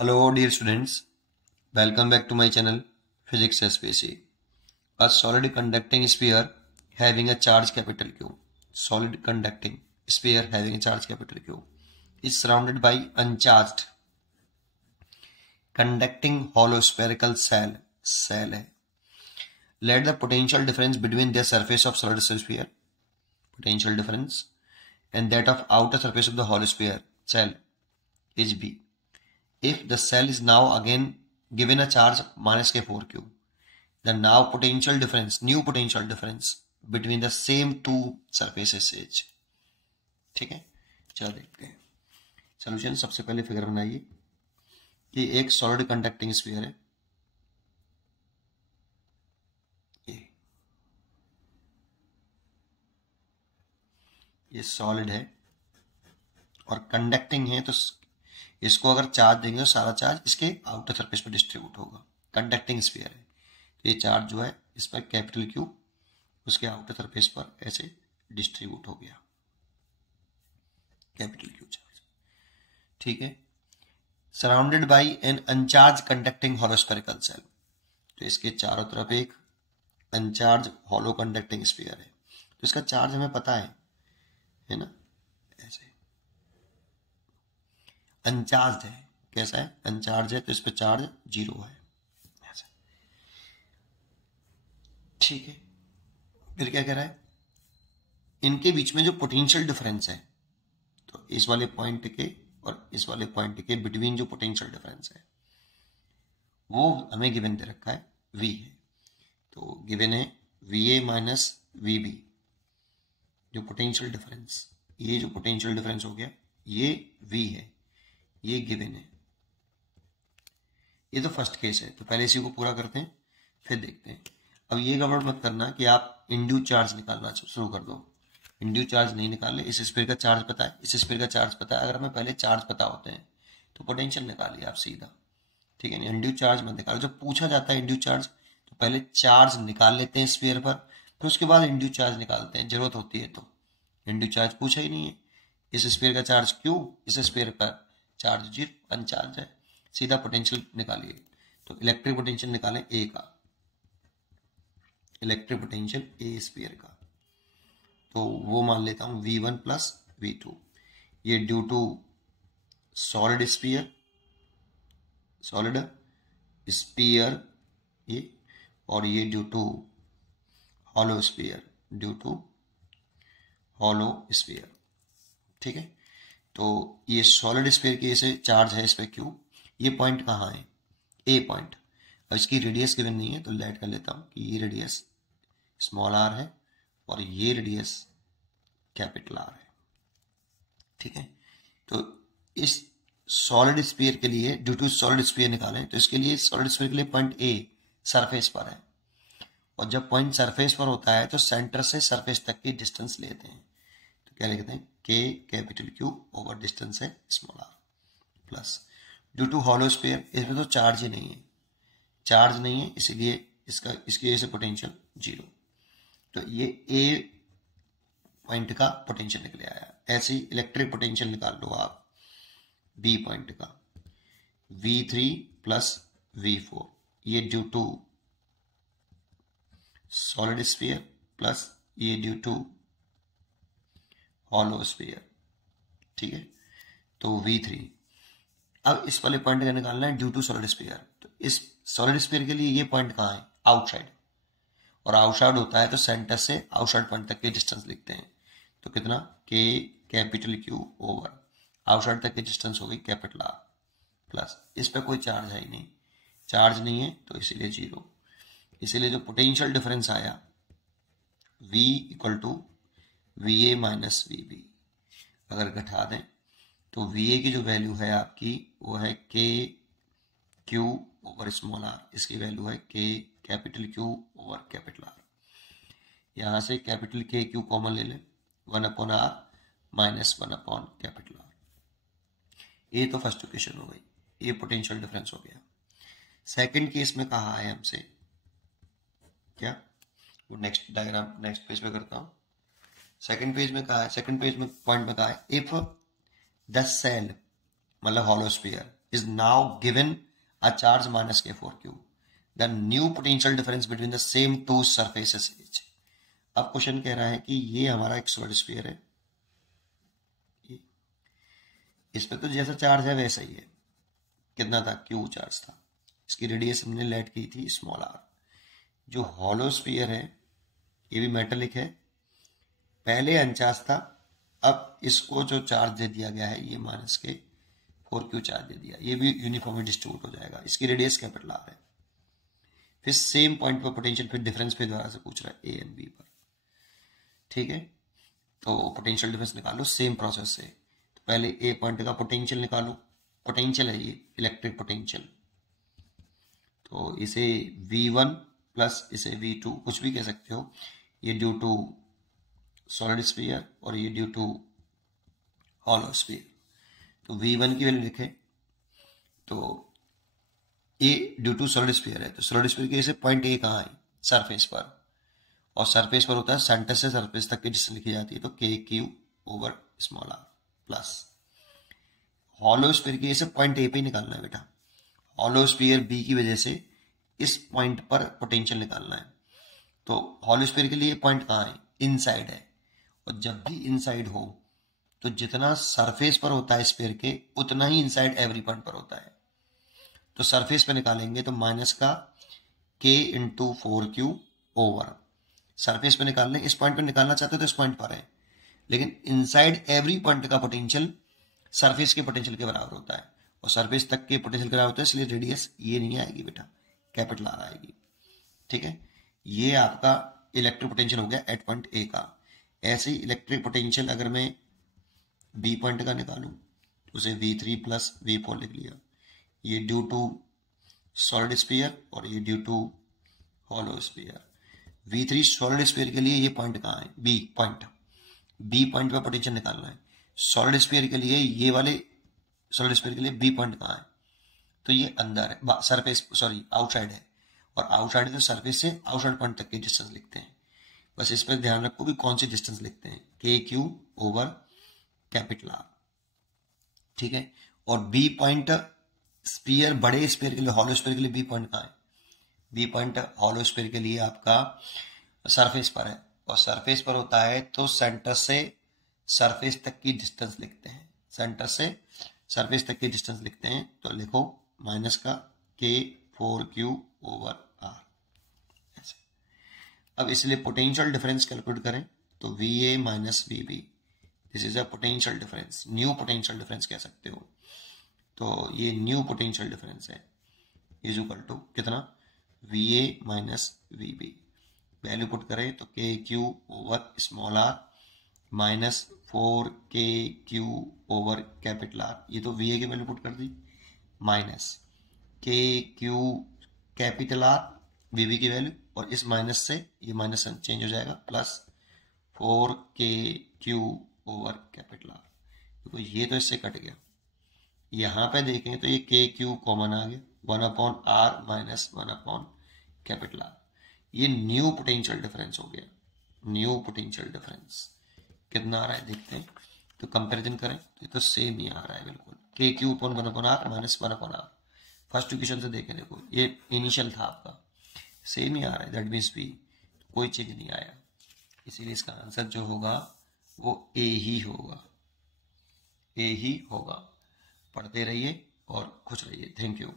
Hello dear students, welcome back to my channel Physics SPC. A solid conducting sphere having a charge capital Q. Solid conducting sphere having a charge capital Q is surrounded by uncharged conducting hollow spherical cell है. Let the potential difference between the surface of solid sphere potential difference and that of outer surface of the hollow sphere cell is B. If the cell is now again given a charge minus K4Q, the now potential difference, new potential difference between the same two surfaces is. ठीक है, चलो देखते हैं solution. सबसे पहले figure बनाइए कि एक सॉलिड कंडक्टिंग स्फीयर है, ये सॉलिड है और कंडक्टिंग है, तो इसको अगर चार्ज देंगे तो सारा चार्ज इसके आउटर सरफेस पर डिस्ट्रीब्यूट होगा. कंडक्टिंग स्फीयर है तो ये चार्ज जो है इस पर कैपिटल क्यू उसके आउटर सरफेस पर ऐसे डिस्ट्रीब्यूट हो गया, कैपिटल क्यू चार्ज. ठीक है, surrounded by an uncharge conducting hollow spherical shell, तो इसके चारों तरफ एक अनचार्ज हॉलो कंडक्टिंग स्फीयर है. तो इसका चार्ज हमें पता है ना, ऐसे अनचार्ज है. कैसा है? अनचार्ज है, तो इस पर चार्ज 0 है ऐसा. ठीक है, फिर क्या कह रहा है, इनके बीच में जो पोटेंशियल डिफरेंस है, तो इस वाले पॉइंट के और इस वाले पॉइंट के बिटवीन जो पोटेंशियल डिफरेंस है वो हमें गिवन दे रखा है V है. तो गिवन है VA माइनस VB, जो पोटेंशियल डिफरेंस, ये जो पोटेंशियल डिफरेंस हो गया ये V है, ये गिवन है. ये तो फर्स्ट केस है, तो पहले इसी को पूरा करते हैं फिर देखते हैं. अब ये गड़बड़ मत करना कि आप इंड्यूस चार्ज निकालना शुरू कर दो. इंड्यूस चार्ज नहीं निकाले. इस स्फीयर का चार्ज पता है, इस स्फीयर का चार्ज पता है. अगर हमें पहले चार्ज पता होते हैं तो पोटेंशियल निकालिए आप सीधा. ठीक है, इंड्यूस चार्ज मत निकालो. जब पूछा जाता है इंड्यूस चार्ज तो पहले चार्ज निकाल लेते हैं स्फीयर पर, फिर उसके बाद इंड्यूस चार्ज निकालते हैं जरूरत होती है. तो इंड्यूस चार्ज पूछा ही नहीं है. इस स्फीयर का चार्ज क्यू, इस स्फीयर का चार्ज 0, अनचार्ज है. सीधा पोटेंशियल निकालिए. तो इलेक्ट्रिक पोटेंशियल निकालें ए का, इलेक्ट्रिक पोटेंशियल ए स्फीयर का, तो वो मान लेता हूं V1 प्लस V2. ये due to solid sphere, solid sphere ये, और ये due to hollow sphere, due to hollow sphere. ठीक है, तो ये सॉलिड स्फीयर की ऐसे चार्ज है इस पे क्यू. ये पॉइंट कहाँ है? ए पॉइंट. और इसकी रेडियस गिवन नहीं है तो लेट कर लेता हूं कि ये रेडियस स्मॉल r है और ये रेडियस कैपिटल R है. ठीक है, तो इस सॉलिड स्फीयर के लिए ड्यू टू सॉलिड स्फीयर निकालें, तो इसके लिए सॉलिड स्फीयर के लिए पॉइंट ए सरफेस पर है, और जब पॉइंट सरफेस पर होता है तो सेंटर से सरफेस तक की डिस्टेंस लेते हैं. तो क्या लिखते हैं? K capital Q over distance है small r plus due to hollow sphere. इसमें तो चार्ज ही नहीं है, चार्ज नहीं है, इसीलिए इसकी वजह से पोटेंशियल 0. तो ये ए पॉइंट का पोटेंशियल निकले आया. ऐसे ही इलेक्ट्रिक पोटेंशियल निकाल लो आप बी पॉइंट का, V3 प्लस V4, ये due to solid sphere plus ये ड्यू टू हॉलो स्फीयर. ठीक है, तो V3. अब इस वाले पॉइंट का निकालना है ड्यू टू सॉलिड स्फीयर. तो इस सॉलिड स्फीयर के लिए ये पॉइंट कहाँ है? आउटसाइड, और आउटसाइड होता है तो सेंटर से आउटसाइड पॉइंट तक की डिस्टेंस लिखते हैं. तो कितना? के कैपिटल क्यू ओवर आउटसाइड तक की डिस्टेंस होगी कैपिटल R प्लस, इस पर कोई चार्ज है ही नहीं, चार्ज नहीं है तो इसीलिए 0. इसीलिए जो पोटेंशियल डिफरेंस आया V equal to VA minus VB, अगर घटा दें तो VA की जो वैल्यू है आपकी वो है के क्यू ओवर स्मॉल r, इसकी वैल्यू है के capital Q over capital R. यहां से कैपिटल के क्यू कॉमन ले लें, 1 upon r minus 1 upon capital R. ये तो फर्स्ट इक्वेशन हो गई, ये पोटेंशियल डिफरेंस हो गया. सेकंड केस में कहा है हमसे क्या, वो नेक्स्ट डायग्राम नेक्स्ट पेज पे करता हूं. सेकंड पेज में कहा है, सेकंड पेज में पॉइंट में कहा है इफ द सेल मतलब hollow sphere is now given a charge minus k4q. The new potential difference between the same two surfaces is. अब क्वेश्चन कह रहा है कि ये हमारा एक सॉलिड स्फीयर है, इस पे तो जैसा चार्ज है वैसा ही है, कितना था, क्यू चार्ज था, इसकी रेडियस हमने लेट की थी स्मॉल आर। जो हॉलो स्फीयर है ये भी मेटेलिक है, पहले अनचार्ज था, अब इसको जो चार्ज दे दिया गया है ये माइनस के 4q चार्ज दे दिया, ये भी यूनिफॉर्मली डिस्ट्रीब्यूट हो जाएगा, इसकी रेडियस कैपिटल आर है। फिर सेम पॉइंट पर पोटेंशियल फिर डिफरेंस पे द्वारा से पूछ रहा है ए एंड बी पर, ठीक है। तो पोटेंशियल डिफरेंस निकालो सेम प्रोसेस से, तो पहले ए पॉइंट का पोटेंशियल निकालो, पोटेंशियल है ये इलेक्ट्रिक पोटेंशियल, तो इसे V1 प्लस इसे V2 कुछ भी कह सकते हो, ये ड्यू टू सॉलिड स्फीयर और ये ड्यू टू हॉलो स्फीयर। तो V1 की वैल्यू लिखे, तो ए ड्यू टू सॉलिड स्फीयर है, तो सॉलिड स्फीयर के जैसे पॉइंट ए कहाँ है, सरफेस पर, और सरफेस पर होता है सेंटर से सरफेस तक की डिस्टेंस लिखी जाती है, तो K Q over small R plus hollow sphere की जैसे पॉइंट ए पे ही निकालना है बेटा, हॉलो स्फीयर बी की वजह से इस पॉइंट पर पोटेंशियल निकालना है। तो हॉलो स्फीयर के लिए पॉइंट कहाँ है, इनसाइड है, और जब भी इनसाइड हो तो जितना सरफेस पर होता है स्फीयर के उतना ही इनसाइड एवरी पॉइंट पर होता है। तो सरफेस पे निकालेंगे तो माइनस का k into 4q over, surface पे निकालने, इस पॉइंट पे निकालना चाहते हो तो इस पॉइंट पर है, लेकिन इनसाइड एवरी पॉइंट का पोटेंशियल सरफेस के पोटेंशियल के बराबर होता है, और सरफेस तक के पोटेंशियल के बराबर होता है, इसलिए रेडियस ये नहीं आएगी बेटा, कैपिटल आर आएगी, ठीक है। ये आपका इलेक्ट्रिक पोटेंशियल हो गया एट पॉइंट ए का। ऐसे ही इलेक्ट्रिक पोटेंशियल अगर मैं बी पॉइंट का निकालूं तो उसे V3 प्लस V4 लिख लिया, ये ड्यू टू सॉलिड स्फीयर और ये due to hollow sphere. V3 solid sphere के लिए ये पॉइंट कहाँ है, बी पॉइंट, बी पॉइंट पर पोटेंशियल निकालना है। सॉलिड स्फीयर के लिए ये वाले सॉलिड स्फीयर के लिए बी पॉइंट कहाँ है, तो ये अंदर है, सरफेस सॉरी आउटसाइड है, और आउटसाइड तो सरफेस से आउटसाइड पॉइंट तक की डिस्टेंस लिखते हैं, बस इस पर ध्यान रखो कि कौन सी डिस्टेंस लिखते हैं, के क्यू ओवर कैपिटल आर, ठीक है। और बी पॉइंट स्फीयर, बड़े स्फीयर के लिए, हॉलो स्फीयर के लिए बी पॉइंट कहाँ है, बी पॉइंट हॉलो स्फीयर के लिए आपका सरफेस पर है, और सरफेस पर होता है तो सेंटर से सरफेस तक की डिस्टेंस लिखते हैं, सेंटर से सरफेस तक की डिस्टेंस लिखते हैं, तो लिखो माइनस का k4q ओवर r ऐसे। अब इसलिए पोटेंशियल डिफरेंस कैलकुलेट करें तो VA minus VB, this is a potential difference, new potential difference कह सकते हो, तो ये न्यू पोटेंशियल डिफरेंस है, इज इक्वल टू कितना, VA minus VB, value put करें तो KQ over small r minus 4KQ over capital R, ये तो VA की वैल्यू पुट कर दी, minus KQ capital R VB की वैल्यू, और इस माइनस से ये माइनस चेंज हो जाएगा, plus 4KQ over capital R, देखो ये तो इससे कट गया, यहाँ पे देखें तो ये KQ कॉमन आ गया, 1/R माइनस 1/ कैपिटल R, ये न्यू पोटेंशियल डिफरेंस हो गया, न्यू पोटेंशियल डिफरेंस कितना आ रहा है देखते हैं, तो कंपैरिजन करें तो ये तो सेम ही आ रहा है बिल्कुल, KQ upon 1/R minus 1/R, first equation से देखें, देखो ये इनिशियल था आपका, सेम ही आ रहा है, दैट मीन्स भी कोई चेंज नहीं आया, इसीलिए इसका आंसर जो होगा वो ए ही होगा, ए ही होगा। पढ़ते रहिए और खुश रहिए, थैंक यू।